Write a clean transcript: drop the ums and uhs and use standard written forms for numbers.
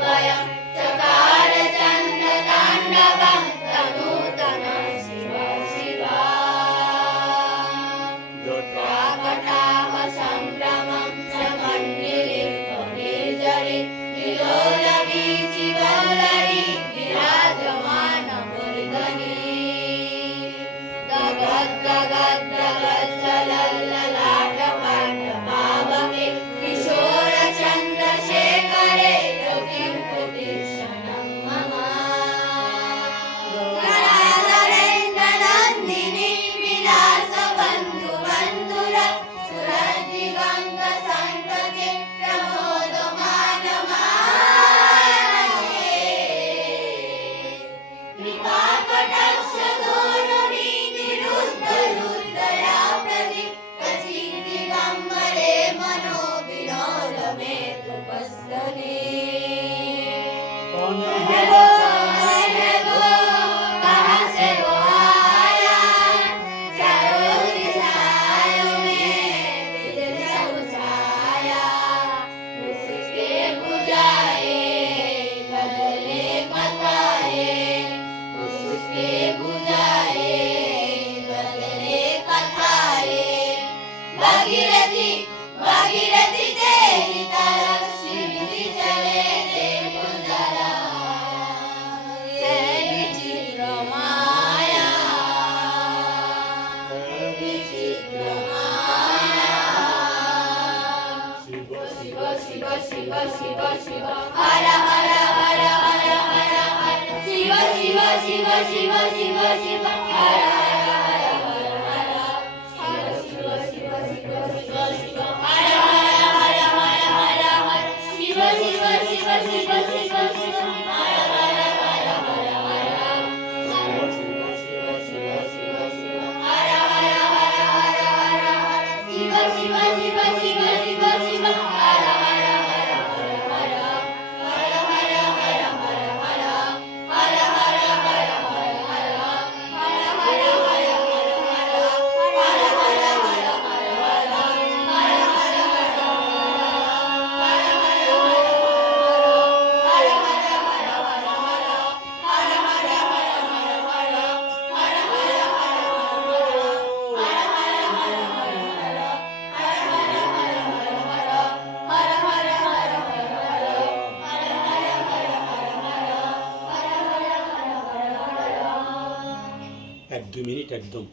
वयं चकार चन्द्रताण्डवं तनूतनं शिव शिव द्योत्राकटाह सम्भ्रमं समन्निलिप्तनिर्झरि विलोलवीचिवल्लरी विराजमानमूर्धनि गगद्गगद्गगज्जलल्ललाटपाटपावके किशोरचन्द्रशेखरे योगिं कुटीर्षणं मम गणाधरेन्द्रनन्दिनी विलासबन्धुबन्धुर सुरदिगन्तसन्तते प्रमोदमानमानसे कृपाकटाक्षधोरणि निरुद्धरुद्धया प्रदीप्तचिद्दिगम्बरे मनोविनोदमे तृपस्थले है वो कहाँ से वो आया चारों दिशाओं में दिल सब छाया उसके बुझाए बदले बताए उसके बुझाए बदले कथाए भागीरथी भागीरथी तेरी तरफ सीधी चले देखो जरा तेरी चित्र माया विचित्र माया शिव शिव शिव शिव शिव शिव हर हर हर हर हर हर शिव शिव शिव शिव शिव शिव हर हर हर हर हर शिव शिव शिव शिव शिव हर हर हर हर हर हर शिव शिव शिव शिव शिव शिव हर हर हर हर हर शिव शिव शिव शिव शिव हर हर हर हर हर हर शिव शिव शिव शिव शिव शिव हर हर हर हर हर हर हर हर हर हर हर हर हर हर हर এক দুই মিনিট একদম